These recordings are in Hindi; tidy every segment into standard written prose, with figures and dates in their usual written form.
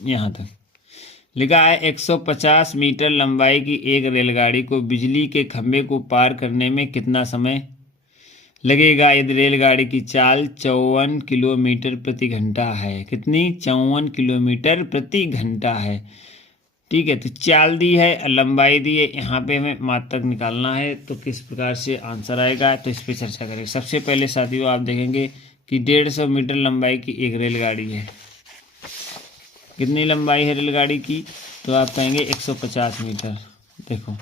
यहाँ तक लिखा है 150 मीटर लंबाई की एक रेलगाड़ी को बिजली के खंभे को पार करने में कितना समय लगेगा यदि रेलगाड़ी की चाल 54 किलोमीटर प्रति घंटा है। कितनी? 54 किलोमीटर प्रति घंटा है। ठीक है, तो चाल दी है, लंबाई दी है, यहाँ पे हमें मात्रक निकालना है। तो किस प्रकार से आंसर आएगा, तो इस पर चर्चा करेंगे। सबसे पहले साथियों आप देखेंगे कि 150 मीटर लंबाई की एक रेलगाड़ी है। कितनी लंबाई है रेलगाड़ी की? तो आप कहेंगे 150 मीटर। देखो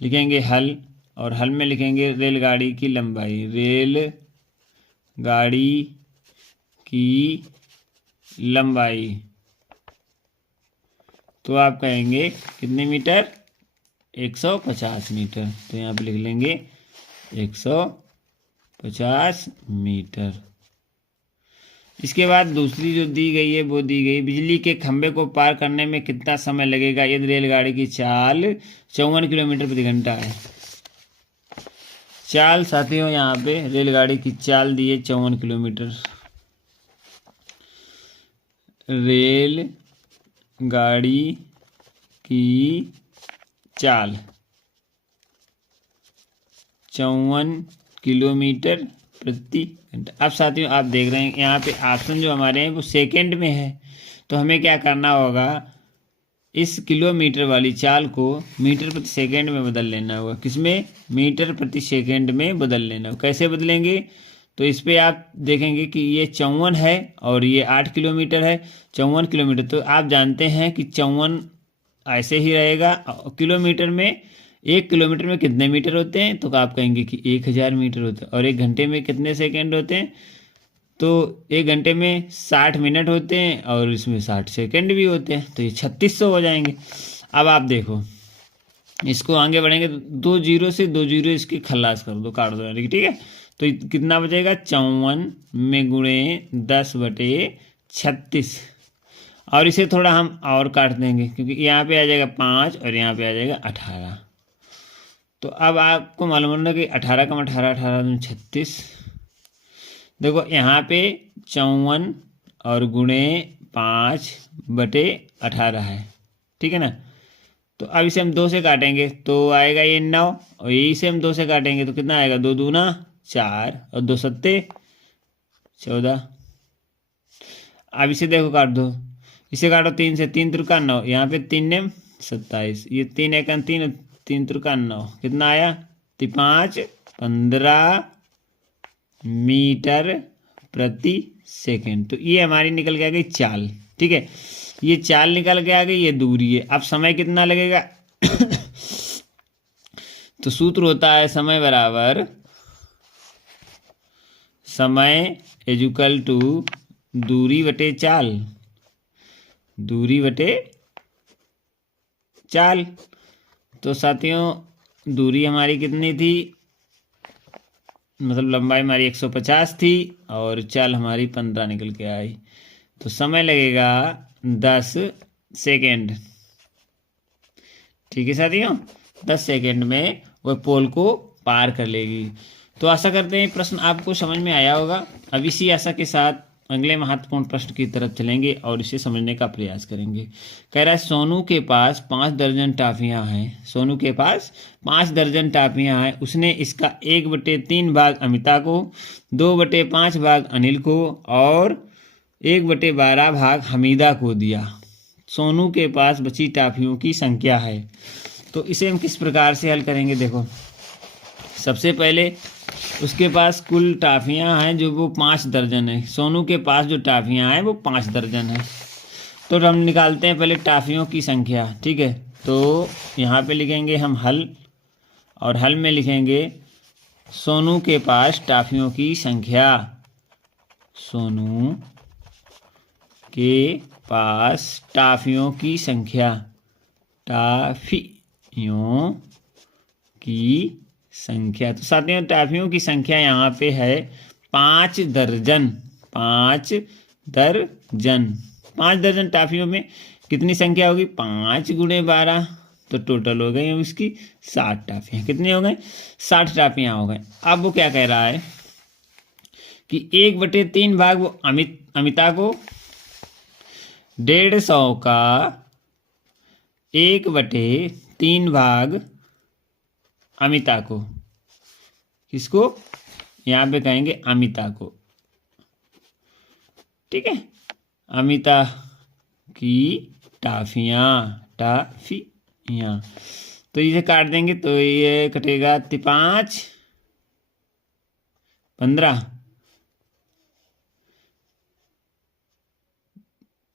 लिखेंगे हल, और हल में लिखेंगे रेलगाड़ी की लंबाई। रेलगाड़ी की लंबाई तो आप कहेंगे कितने मीटर? 150 मीटर। तो यहाँ पे लिख लेंगे 150 मीटर। इसके बाद दूसरी जो दी गई है वो दी गई, बिजली के खंभे को पार करने में कितना समय लगेगा यदि रेलगाड़ी की चाल 54 किलोमीटर प्रति घंटा है। चाल साथियों यहाँ पे रेलगाड़ी की चाल दी है 54 किलोमीटर। रेलगाड़ी की चाल 54 किलोमीटर प्रति घंटा। अब साथियों आप देख रहे हैं यहाँ पे ऑप्शन जो हमारे हैं वो सेकंड में है, तो हमें क्या करना होगा, इस किलोमीटर वाली चाल को मीटर प्रति सेकंड में बदल लेना होगा। किसमें? मीटर प्रति सेकंड में बदल लेना होगा। कैसे बदलेंगे? तो इस पे आप देखेंगे कि ये 54 है और ये 8 किलोमीटर है। 54 किलोमीटर, तो आप जानते हैं कि 54 ऐसे ही रहेगा। किलोमीटर में 1 किलोमीटर में कितने मीटर होते हैं? तो आप कहेंगे कि 1000 मीटर होते हैं। और 1 घंटे में कितने सेकंड होते हैं? तो 1 घंटे में 60 मिनट होते हैं और इसमें 60 सेकंड भी होते हैं, तो ये 3600 हो जाएंगे। अब आप देखो इसको आगे बढ़ेंगे तो 2 जीरो से 2 जीरो इसकी खल्लास कर दो, काट दो यानी कि, ठीक है। तो कितना बचेगा? 54 में गुणे 10/36। और इसे थोड़ा हम और काट देंगे क्योंकि यहाँ पे आ जाएगा 5 और यहाँ पे आ जाएगा 18। तो अब आपको मालूम होना कि 18 कम 18, 18 36। देखो यहाँ पे 54 और गुणे 5/18 है, ठीक है ना। तो अब इसे हम 2 से काटेंगे तो आएगा ये 9, और यही से हम 2 से काटेंगे तो कितना आएगा? 2 दूना 4 और 2 सत्ते 14। अब इसे देखो काट दो, इसे काटो 3 से, 3 त्रिका 9, यहाँ पे 3 ने 27, ये 3 एक 3, 3 त्रिका 9, कितना आया? 5 15 मीटर प्रति सेकंड। तो ये हमारी निकल के आ गई चाल, ठीक है। ये चाल निकल के आ गई, ये दूरी है। अब समय कितना लगेगा? तो सूत्र होता है समय बराबर समय इक्वल टू दूरी बटे चाल। दूरी बटे चाल। तो साथियों दूरी हमारी कितनी थी, मतलब लंबाई हमारी 150 थी और चाल हमारी 15 निकल के आई। तो समय लगेगा 10 सेकेंड, ठीक है साथियों। 10 सेकेंड में वह पोल को पार कर लेगी। तो आशा करते हैं प्रश्न आपको समझ में आया होगा। अब इसी आशा के साथ अगले महत्वपूर्ण प्रश्न की तरफ चलेंगे और इसे समझने का प्रयास करेंगे। कह रहा है सोनू के पास 5 दर्जन टाफियां हैं। सोनू के पास 5 दर्जन टाफियां हैं। उसने इसका 1/3 भाग अमिता को, 2/5 भाग अनिल को और 1/12 भाग हमीदा को दिया। सोनू के पास बची टाफियों की संख्या है। तो इसे हम किस प्रकार से हल करेंगे? देखो सबसे पहले उसके पास कुल टाफियां हैं जो वो 5 दर्जन है। सोनू के पास जो टाफियां हैं वो 5 दर्जन है। तो हम निकालते हैं पहले टाफियों की संख्या, ठीक है। तो यहाँ पे लिखेंगे हम हल, और हल में लिखेंगे सोनू के पास टाफियों की संख्या। सोनू के पास टाफियों की संख्या, टाफियों की संख्या। तो साथियों टाफियों की संख्या यहाँ पे है 5 दर्जन। 5 दर्जन, 5 दर्जन टाफियों में कितनी संख्या होगी? 5 गुणे 12, तो टोटल हो गई उसकी 60 टाफियाँ। कितनी हो गई? 60 टाफियाँ हो गई। अब वो क्या कह रहा है कि 1/3 भाग वो अमिता को 150 का 1/3 भाग अमिता को। किसको? यहाँ पे कहेंगे अमिता को। ठीक है, अमिता की टाफियाँ, टाफियाँ। तो इसे काट देंगे तो ये कटेगा 5 15,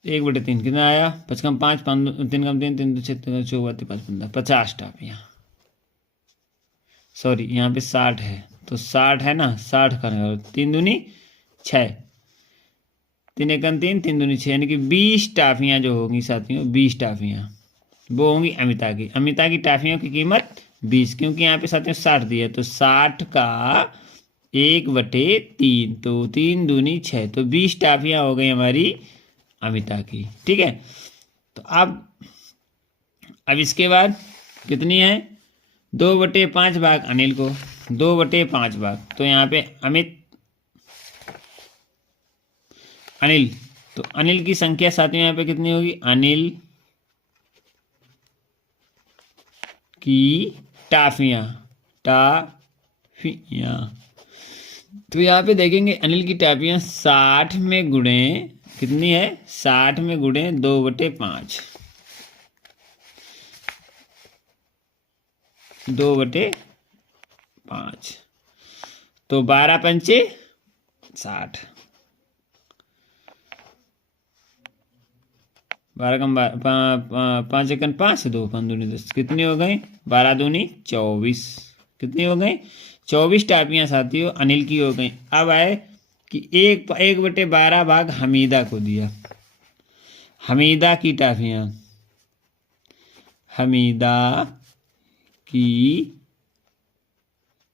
1/3 कितना आया? 5 कम 5, 3 कम 3, 3 2 6 14 5 15, 50 टाफियाँ। सॉरी, यहाँ पे 60 है तो 60 है ना, 60 का 3 दूनी 6, 3 एकम 3, 3 दूनी 6, यानी कि 20 टाफियाँ जो होंगी साथियों, 20 टाफियाँ वो होंगी अमिता की। अमिता की टाफियों की कीमत 20, क्योंकि यहाँ पे साथियों 60 दिया, तो 60 का 1/3, तो 3 दूनी 6, तो 20 टाफियाँ हो गई हमारी अमिता की। ठीक है, तो अब इसके बाद कितनी है? 2/5 भाग अनिल को, 2/5 भाग। तो यहाँ पे अनिल, तो अनिल की संख्या साथियों यहाँ पे कितनी होगी? अनिल की टाफियाँ, तो यहाँ पे देखेंगे अनिल की टाफियाँ 60 में गुणे कितनी है? 60 में गुणे 2/5, 2/5, तो 12 पंचे 60, 12 कम 5 एकन 5, 2 5 दूनी 10, कितनी हो गई? 12 दूनी 24, कितनी हो गई? 24 टाफियाँ साथियों अनिल की हो गई। अब आए कि 1/12 भाग हमीदा को दिया। हमीदा की टाफियाँ, हमीदा की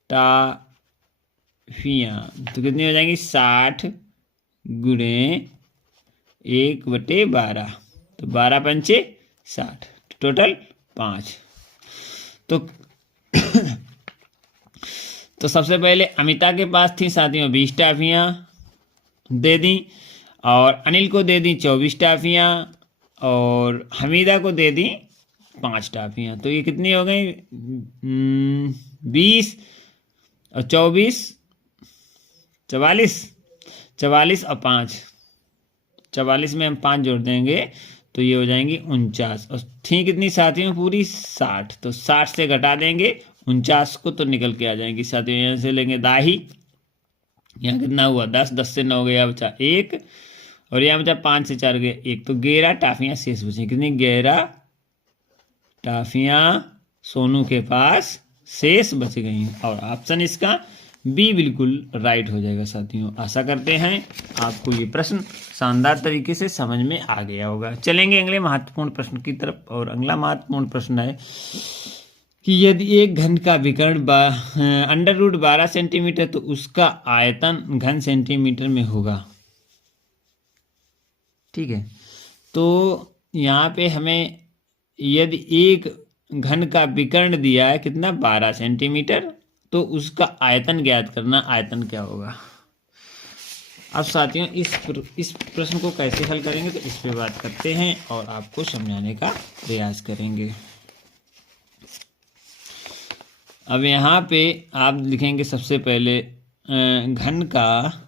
टाफियाँ तो कितनी हो जाएंगी? 60 गुणे 1/12, तो 12 पंचे 60, टोटल 5। तो सबसे पहले अमिता के पास थी साथियों 20 टाफियाँ, दे दी, और अनिल को दे दी 24 टाफियाँ, और हमीदा को दे दी 5 टाफियाँ। तो ये कितनी हो गई? 20 और 24, 44, 44 और 5, 44 में हम 5 जोड़ देंगे तो ये हो जाएंगी 49, और थी कितनी साथियों? पूरी 60, तो 60 से घटा देंगे 49 को तो निकल के आ जाएंगी साथियों। यहाँ से लेंगे दाही, यहाँ कितना हुआ? 10, 10 से 9 गया, बचा 1, और यहाँ बचा 5 से 4 गया 1, तो 11 टाफियाँ शेष बची। कितनी? 11 टाफियाँ सोनू के पास शेष बच गई, और ऑप्शन इसका बी बिल्कुल राइट हो जाएगा साथियों। आशा करते हैं आपको ये प्रश्न शानदार तरीके से समझ में आ गया होगा। चलेंगे अगले महत्वपूर्ण प्रश्न की तरफ, और अगला महत्वपूर्ण प्रश्न है कि यदि एक घन का विकर्ण √12 सेंटीमीटर तो उसका आयतन घन सेंटीमीटर में होगा। ठीक है, तो यहाँ पे हमें यदि एक घन का विकर्ण दिया है कितना? 12 सेंटीमीटर, तो उसका आयतन ज्ञात करना। आयतन क्या होगा? अब साथियों इस प्रश्न को कैसे हल करेंगे तो इस पे बात करते हैं और आपको समझाने का प्रयास करेंगे। अब यहाँ पे आप लिखेंगे सबसे पहले घन का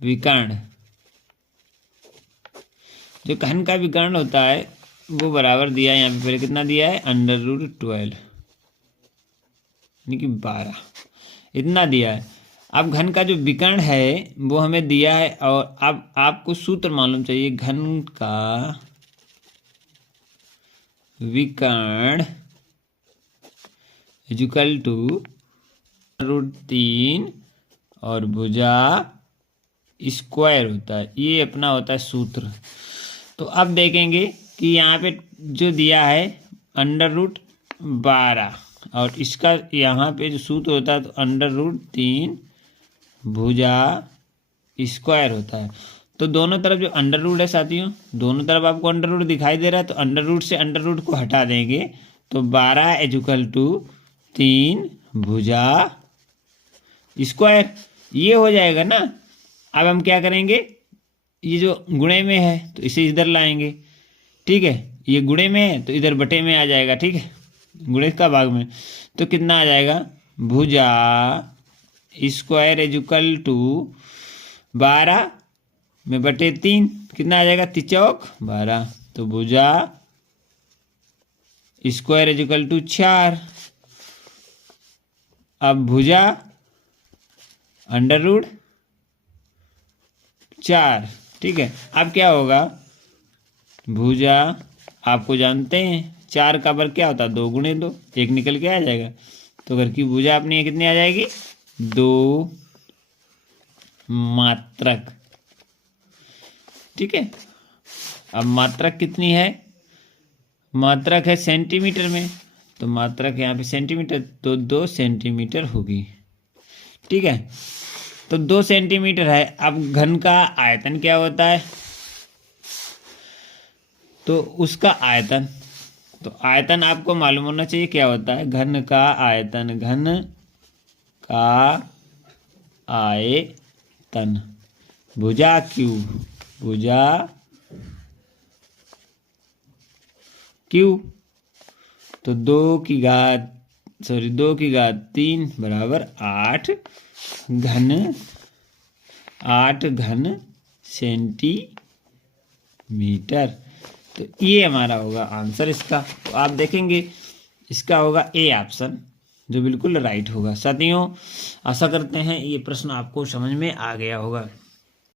विकर्ण, जो घन का विकर्ण होता है वो बराबर दिया है यहाँ पे, पहले कितना दिया है? √12, यानी कि 12, इतना दिया है। अब घन का जो विकर्ण है वो हमें दिया है, और अब आपको सूत्र मालूम चाहिए। घन का विकर्ण इक्वल टू √3 और भुजा स्क्वायर होता है, ये अपना होता है सूत्र। तो अब देखेंगे कि यहाँ पे जो दिया है √12, और इसका यहाँ पे जो सूत्र होता है तो √3 भुजा स्क्वायर होता है। तो दोनों तरफ जो अंडर रूट है साथियों, दोनों तरफ आपको अंडर रूट दिखाई दे रहा है, तो अंडर रूट से अंडर रूट को हटा देंगे तो 12 = 3 भुजा स्क्वायर, ये हो जाएगा ना। अब हम क्या करेंगे? ये जो गुणे में है तो इसे इधर लाएंगे, ठीक है। ये गुणे में है तो इधर बटे में आ जाएगा, ठीक है, गुणे का भाग में। तो कितना आ जाएगा, भुजा स्क्वायर इक्वल टू 12 में बटे 3, कितना आ जाएगा, 3 चौक 12। तो भुजा स्क्वायर इक्वल टू 4। अब भुजा अंडर रूट 4, ठीक है। अब क्या होगा, भुजा आपको जानते हैं 4 का वर्ग क्या होता है, 2 गुणे 2, 1 निकल के आ जाएगा। तो घर की भुजा अपनी कितनी आ जाएगी, 2 मात्रक, ठीक है। अब मात्रक कितनी है, मात्रक है सेंटीमीटर में, तो मात्रक यहाँ पे सेंटीमीटर, तो 2 सेंटीमीटर होगी, ठीक है। तो 2 सेंटीमीटर है। अब घन का आयतन क्या होता है, तो उसका आयतन, तो आयतन आपको मालूम होना चाहिए क्या होता है, घन का आयतन, घन का आयतन, भुजा क्यू, भुजा क्यू। तो 2 की घात 3 बराबर 8 घन सेंटीमीटर। तो ये हमारा होगा आंसर इसका। तो आप देखेंगे इसका होगा ए ऑप्शन, जो बिल्कुल राइट होगा। साथियों, आशा करते हैं ये प्रश्न आपको समझ में आ गया होगा।